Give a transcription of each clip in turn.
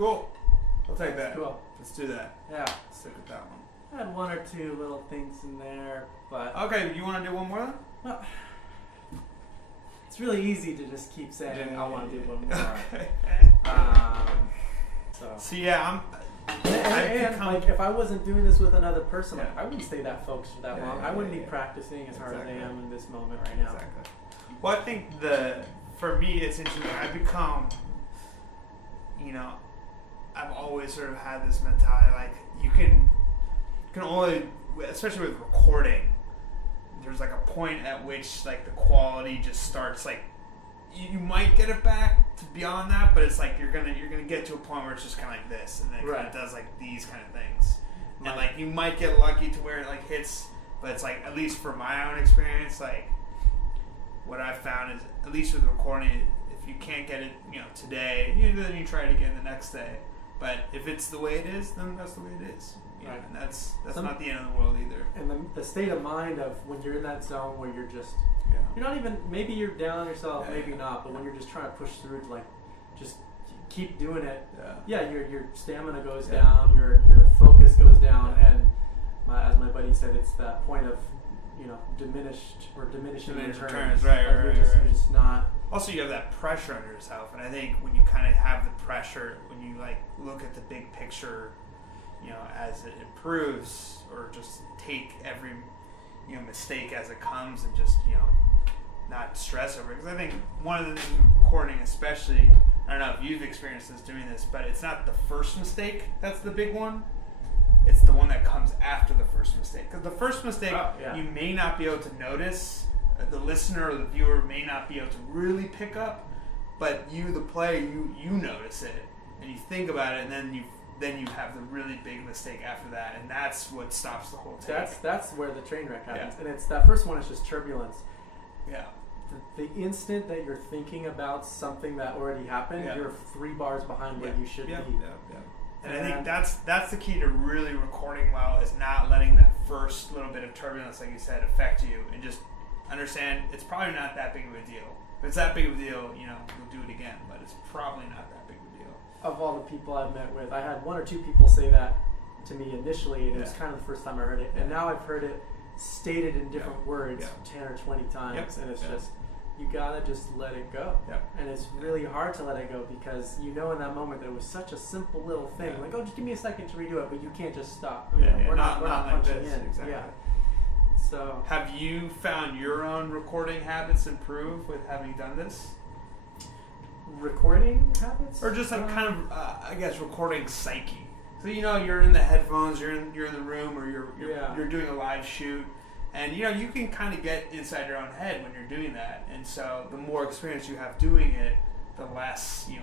Cool. I'll take that. Cool. Let's do that. Yeah. Stick with that one. I had one or two little things in there, but Okay, you want to do one more then? well, it's really easy to just keep saying I want to do one more. Okay. So yeah, and like if I wasn't doing this with another person, like, Yeah. I wouldn't stay that focused for that Yeah, long. yeah, I wouldn't yeah, be yeah. practicing as hard as I Exactly. am in this moment right now. Exactly. Well, I think for me, it's interesting. I've become, I've always sort of had this mentality, like you can only, especially with recording, there's like a point at which like the quality just starts like, you might get it back to beyond that, but it's like you're gonna get to a point where it's just kind of like this, and then it kind of does like these kind of things, and like you might get lucky to where it like hits, but it's like, at least for my own experience, like what I've found is, at least with recording, if you can't get it, today, then you try it again the next day. But if it's the way it is, then that's the way it is. Right. And that's not the end of the world either. And the state of mind of when you're in that zone where you're just, you're not even, maybe you're down on yourself, maybe not, but when you're just trying to push through to like, just keep doing it, your stamina goes down, your focus goes down, and as my buddy said, it's that point of, diminishing returns. Right. You're just not. Also, you have that pressure on yourself, and I think when you kind of have the pressure, when you like look at the big picture, as it improves, or just take every, mistake as it comes, and just, not stress over it. Because I think one of the things with recording, especially, I don't know if you've experienced this doing this, but it's not the first mistake that's the big one. It's the one that comes after the first mistake. Because the first mistake, you may not be able to notice. The listener or the viewer may not be able to really pick up, but you, the player, you notice it, and you think about it, and then you have the really big mistake after that, and that's what stops the whole take. That's where the train wreck happens, and it's that first one is just turbulence. Yeah. The instant that you're thinking about something that already happened, you're 3 bars behind where you should be. And I think that's the key to really recording well, is not letting that first little bit of turbulence, like you said, affect you, and just understand it's probably not that big of a deal. If it's that big of a deal, you'll do it again, but it's probably not that big of a deal. Of all the people I've met with, I had 1 or 2 people say that to me initially, and it was kind of the first time I heard it, and now I've heard it stated in different words 10 or 20 times, and it's just, you gotta just let it go. And it's really hard to let it go, because in that moment that it was such a simple little thing, like, oh, just give me a second to redo it, but you can't just stop. We're not punching like in. Exactly. So, have you found your own recording habits improve with having done this? Recording habits, or just like kind of, I guess, recording psyche. So you're in the headphones, you're in the room, or you're doing a live shoot, and you can kind of get inside your own head when you're doing that. And so the more experience you have doing it, the less you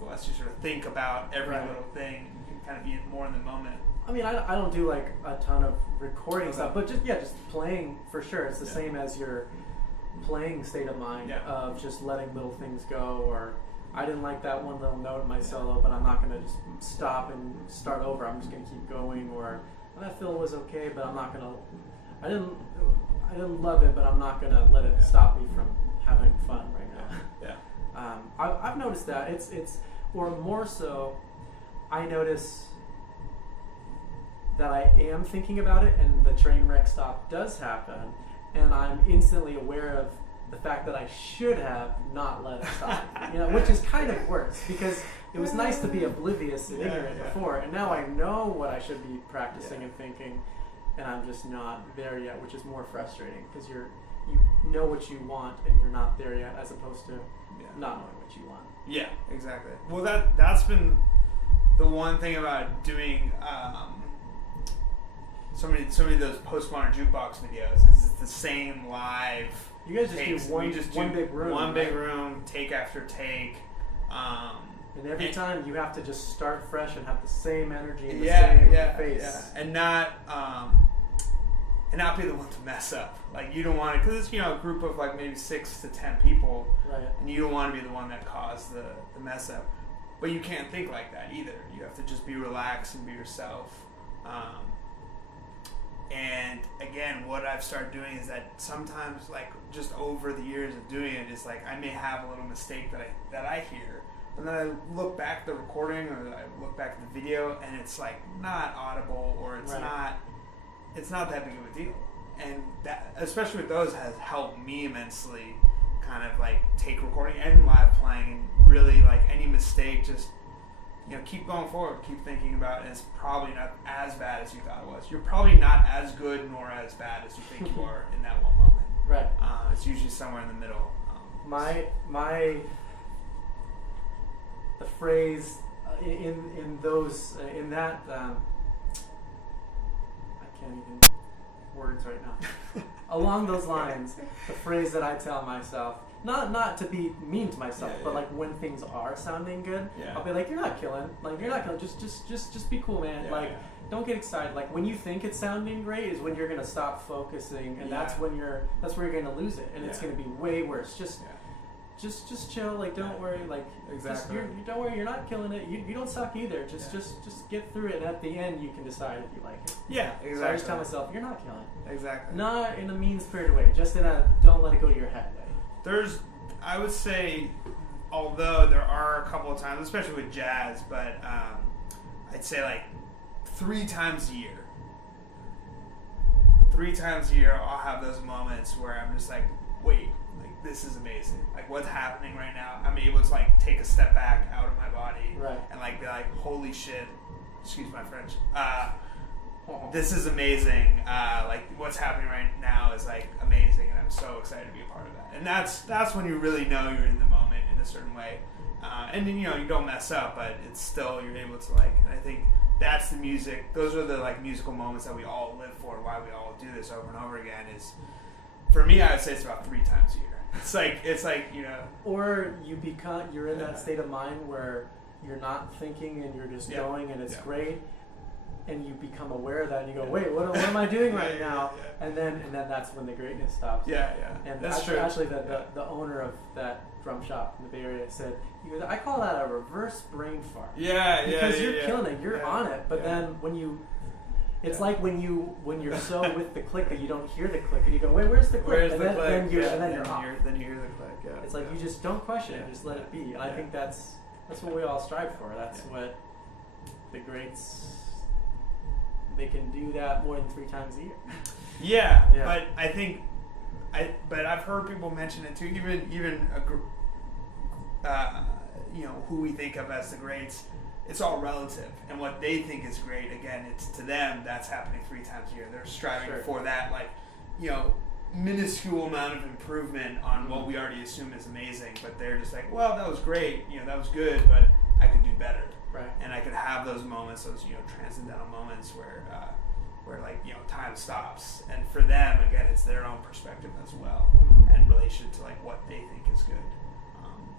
sort of think about every little thing. You can kind of be more in the moment. I mean, I don't do like a ton of recording stuff, but just playing for sure. It's the same as your playing state of mind of just letting little things go, or I didn't like that one little note in my solo, but I'm not going to just stop and start over. I'm just going to keep going. Or that fill was okay, but I'm not going to. I didn't love it, but I'm not going to let it stop me from having fun right now. I've noticed that it's or more so, I notice that I am thinking about it, and the train wreck stop does happen, and I'm instantly aware of the fact that I should have not let it stop, which is kind of worse, because it was nice to be oblivious and ignorant before, and now I know what I should be practicing and thinking, and I'm just not there yet, which is more frustrating, because you know what you want and you're not there yet, as opposed to not knowing what you want. Yeah, exactly. Well, that's been the one thing about doing so many of those postmodern jukebox videos is it's the same live. You guys just do one big room. One big room, take after take. And every time you have to just start fresh and have the same energy and the same face. Yeah. And not be the one to mess up. Like, you don't want to, because it's a group of like maybe 6 to 10 people, right? And you don't want to be the one that caused the mess up. But you can't think like that either. You have to just be relaxed and be yourself. And again, what I've started doing is that sometimes, like, just over the years of doing it, is like I may have a little mistake that I hear, but then I look back at the recording or I look back at the video, and it's like not audible, or it's not that big of a deal. And that, especially with those, has helped me immensely. Kind of like take recording and live playing, and really like any mistake, just keep going forward, keep thinking about it. And it's probably not as bad as you thought it was. You're probably not as good nor as bad as you think you are in that one moment. Right. It's usually somewhere in the middle. The phrase in that I can't even words right now. Along those lines, the phrase that I tell myself, not to be mean to myself, but like when things are sounding good, I'll be like, you're not killing, just be cool, man. Don't get excited. Like when you think it's sounding great is when you're gonna stop focusing, and that's where you're gonna lose it, and it's gonna be way worse. Just chill. Like don't worry. Like exactly. Don't worry. You're not killing it. You don't suck either. Just get through it, and at the end you can decide if you like it. Yeah, exactly. So I just tell myself, you're not killing it. Exactly. Not in a mean-spirited way. Just in a don't let it go to your head way. I would say, although there are a couple of times, especially with jazz, but I'd say like 3 times a year. 3 times a year, I'll have those moments where I'm just like, wait, like this is amazing. Like what's happening right now? I'm able to like take a step back out of my body and like be like, holy shit, excuse my French. This is amazing. Like what's happening right now is like amazing, and I'm so excited to be a part of that. And that's when you really know you're in the moment in a certain way. And then you don't mess up, but it's still you're able to like. And I think that's the music. Those are the like musical moments that we all live for, and why we all do this over and over again. Is for me, I would say it's about 3 times a year. It's like Or you're in that state of mind where you're not thinking and you're just going, and it's great. And you become aware of that, and you go, "Wait, what am I doing right now?" And then that's when the greatness stops. Yeah. And that's actually, true. Actually, the owner of that drum shop in the Bay Area said, "I call that a reverse brain fart." Because you're killing it, you're on it, but then when you, it's like when you're so with the click that you don't hear the click, and you go, "Wait, where's the click?" Then you're off. Then you hear the click. Yeah. It's like you just don't question it, just let it be. And I think that's what we all strive for. That's what the greats. They can do that more than 3 times a year. Yeah. But I think, but I've heard people mention it too. Even a group, who we think of as the greats. It's all relative, and what they think is great. Again, it's to them that's happening 3 times a year. They're striving for that, like, minuscule amount of improvement on what we already assume is amazing. But they're just like, well, that was great. That was good, but I could do better. Right. And I could have those moments, those transcendental moments where like time stops, and for them again it's their own perspective as well, and relation to like what they think is good.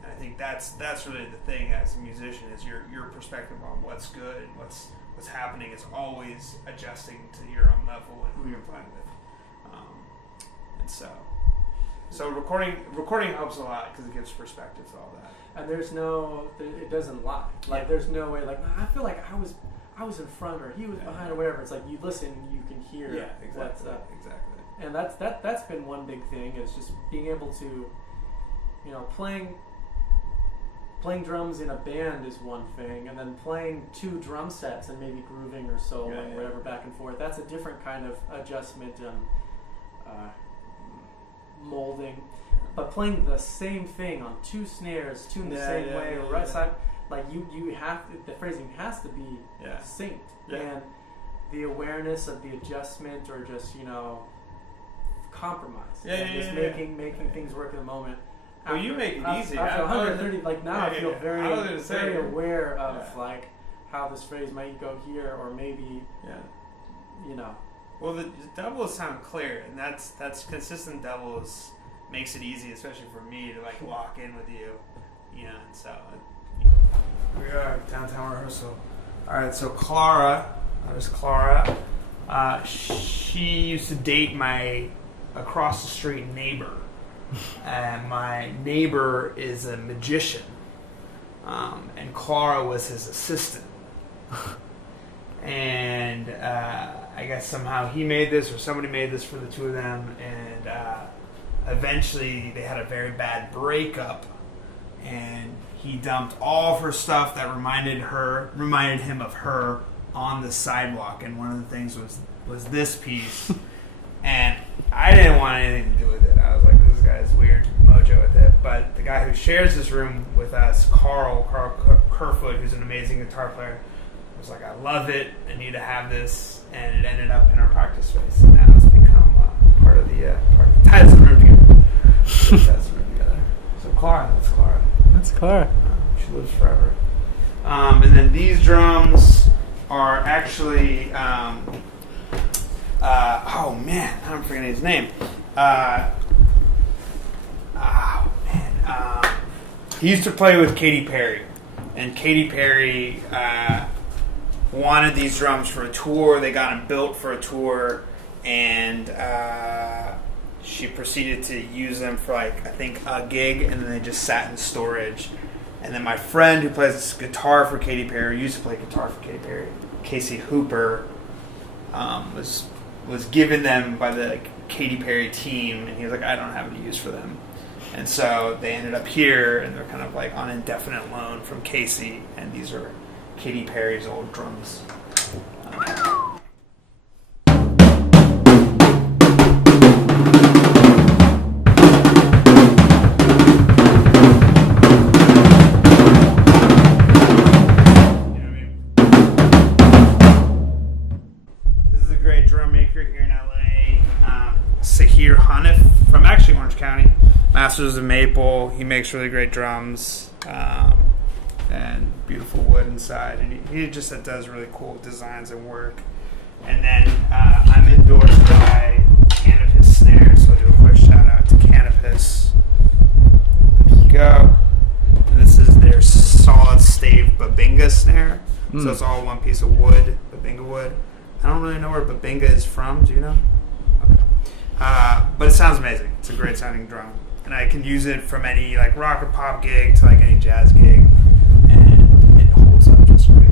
And I think that's really the thing as a musician is your perspective on what's good and what's happening is always adjusting to your own level and who you're playing with. And so recording helps a lot because it gives perspective to all that. And it doesn't lie. Like there's no way. Like I feel like I was in front or he was behind or whatever. It's like you listen, you can hear. Yeah, exactly. Exactly. And that's been one big thing is just being able to, playing drums in a band is one thing, and then playing 2 drum sets and maybe grooving or soloing whatever back and forth. That's a different kind of adjustment and molding. But playing the same thing on 2 snares, tuned the same way, right side, like you have to, the phrasing has to be synced, and the awareness of the adjustment or just compromise, making things work in the moment. Well, you make it easy. After 130, like now I feel very aware of like how this phrase might go here, or maybe Well, the doubles sound clear, and that's consistent doubles. Makes it easy, especially for me, to like lock in with you, and so we are downtown rehearsal. All right, so Clara, she used to date my across the street neighbor, and my neighbor is a magician, and Clara was his assistant, and I guess somehow he made this or somebody made this for the 2 of them, and eventually they had a very bad breakup, and he dumped all of her stuff that reminded him of her on the sidewalk, and one of the things was this piece. And I didn't want anything to do with it. I was like, this guy's weird mojo with it. But the guy who shares this room with us, Carl Kerfoot, who's an amazing guitar player, was like, I love it. I need to have this. And it ended up in our practice space. And now it's become part of the ties the room together. So Clara, that's Clara. That's Clara. She lives forever. And then these drums are actually... oh man, I'm forgetting his name. He used to play with Katy Perry, and Katy Perry wanted these drums for a tour. They got them built for a tour, and she proceeded to use them for I think a gig, and then they just sat in storage. And then my friend who plays guitar for Katy Perry, used to play guitar for Katy Perry, Casey Hooper, was given them by the Katy Perry team, and he was like, I don't have any use for them. And so they ended up here, and they're kind of on indefinite loan from Casey, and these are Katy Perry's old drums. Masters of Maple. He makes really great drums and beautiful wood inside, and he just does really cool designs and work. And then I'm endorsed by Canopus Snare, so I'll do a quick shout out to Canopus. There you go. And this is their solid stave Babinga snare, so it's all one piece of wood, Babinga wood. I don't really know where Babinga is from. Do you know? Okay. But it sounds amazing. It's a great sounding drum. And I can use it from any rock or pop gig to any jazz gig, and it holds up just great.